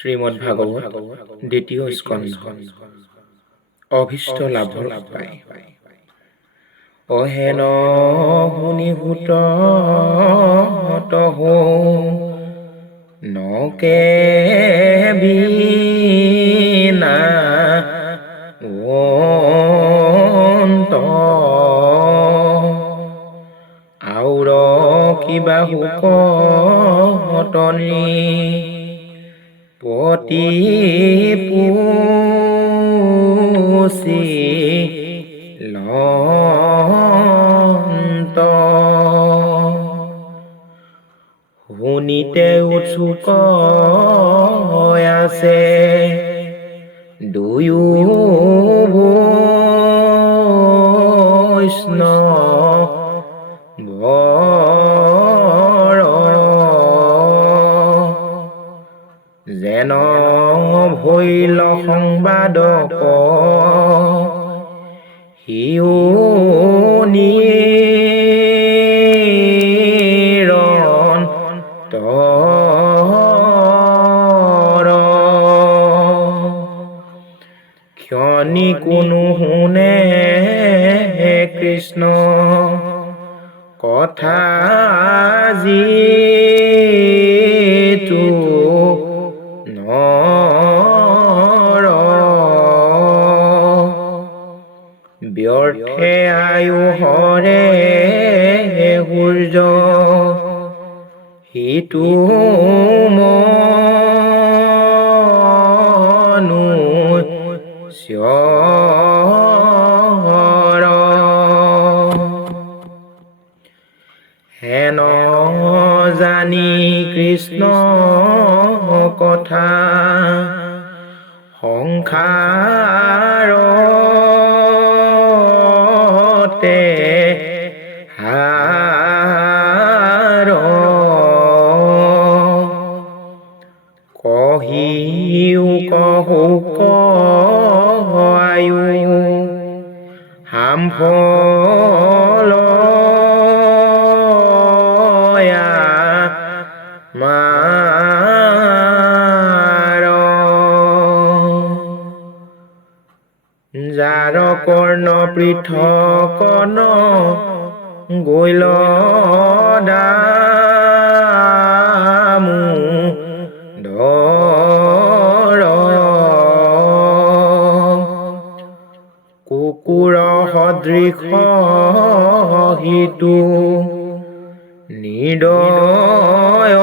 শ্ৰীমদ ভাগৱত দ্বিতীয় স্কন্ধ অভীষ্ট লাভৰ উপায়। অহেন শুনি ভূত নকে বিনা অন্ত আউৰ কিবা হুকটনি পতি পুচি লন্ত শুনিতে উৎসুক আছে দুয়ো বৈষ্ণৱ যেন ভৈল সংবাদক সিও নিৰন্তৰ ক্ষণি কোনো শুনে কৃষ্ণ কথা যিটো নৰ ব্যৰ্থে আয়ু হৰে সূৰ্য সিটো মনুষ্যৰ হেন জানি কৃষ্ণ কথা সংসাৰতে হাৰ কহিও কহু আয়ু হামফল যাৰ কৰ্ণ পৃথক গৈল দামোদৰ কুকুৰ সদৃশ সিটো নিৰ্দয়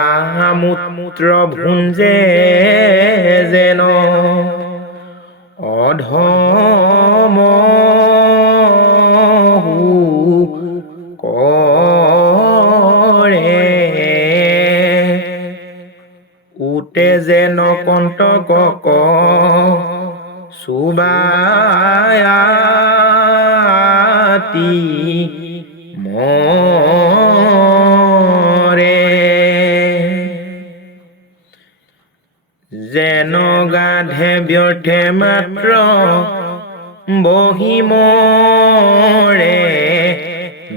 বিষ্ঠামূত্ৰ ভুঞ্জে যেন অধম কৰে উতে যেন কণ্টকক চুবায়াতি যেন গাধে ব্যৰ্থে মাত্ৰ বহি মৰে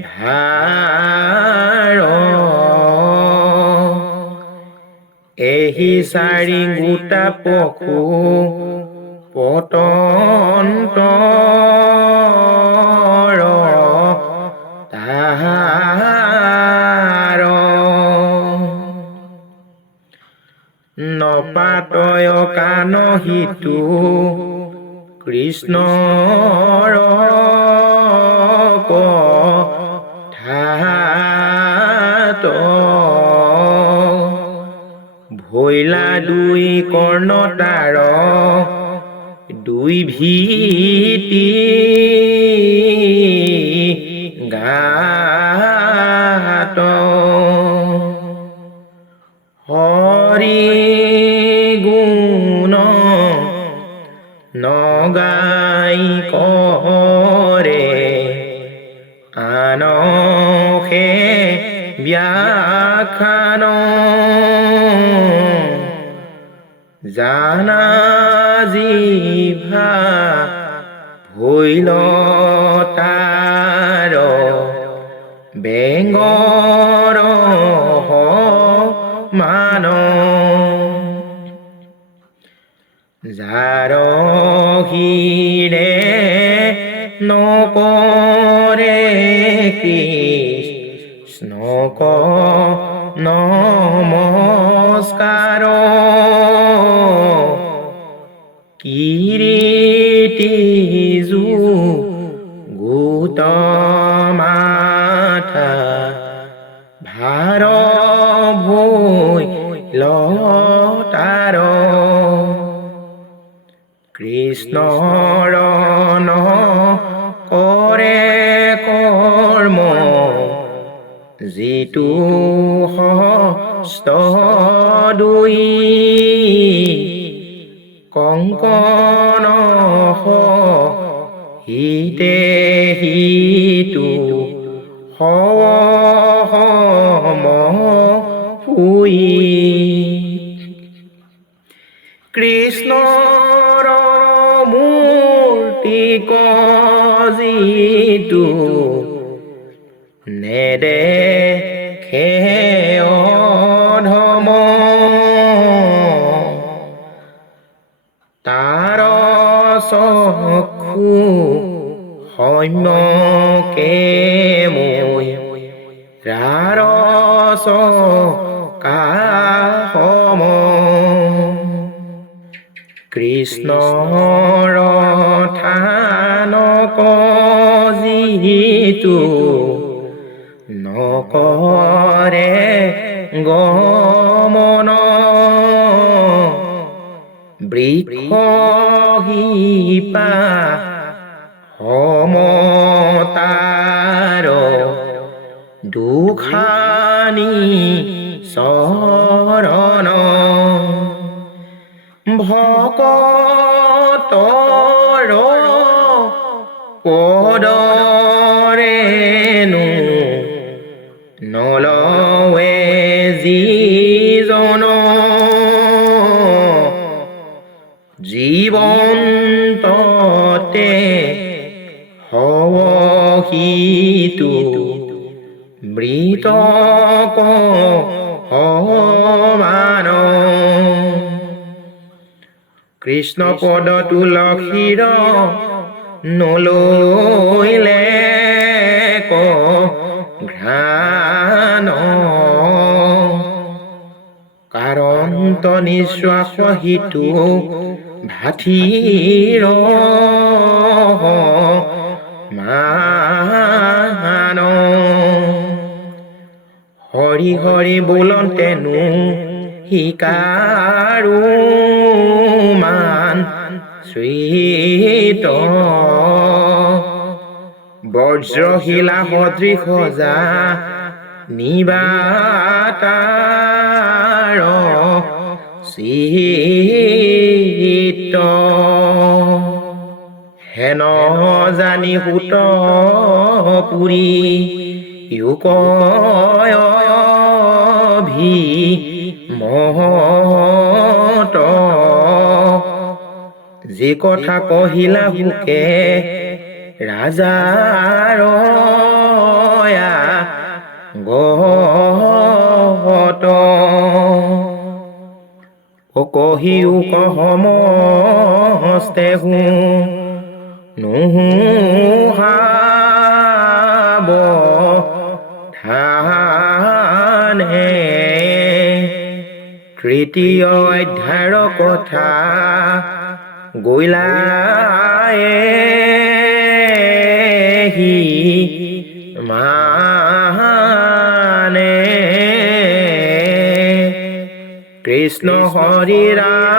ভাৰ এহি চাৰি গোটা পশু পতন্তৰ তাহাৰ নপাতয় কাণ সিটো কৃষ্ণৰ কথাত ভৈলা দুই কৰ্ণ তাৰ দুই ভীতি গাত হৰি গুণ নগাই কৰে আনহে ব্যাখ্যান জানা জিভা হইল তাৰ বেঙৰ মান যাৰ হিৰে নকৰে কৃষ্ণক নমস্কাৰ কীৰ্তি গোট মাথা ভাৰ ভৈল তাৰ কৃষ্ণৰ কৰে কৰ্ম যিটো হস্ত দুই কংকণ হিতে হিতু সম পুই কৃষ্ণৰ মূৰ্তি যিটো নেদেখে অধম তাৰ চক্ষু সম্যকে মই ৰাৰস কাহম কৃষ্ণৰ থানক যিটো নকৰে গমন বৃক্ষ শিপা সম তাৰ দুখানি চৰণ ভকতৰ পদৰেনো নলৱে যিজন জীৱন্ততে হৱহিতু মৃতক সমান কৃষ্ণ পদ তুলসীৰ নলৈলে ঘ্ৰাণ কাৰণত নিশ্বাস হিতু ভাথিৰ মান হৰি হৰি বোলন্তেনো শিকাৰো মান শ্ৰীত বজ্ৰশিলা সদৃশ যা নিবাতাৰ চিত্ত হেন জানি সুত পুৰি কয় মহত যে কথা কহিলা বুকে ৰাজাৰ গত কহিও কহমস্তে নুহাব ধানে তৃতীয় অধ্যায়ৰ কথা গৈলাহি মানে কৃষ্ণ হৰি ৰাম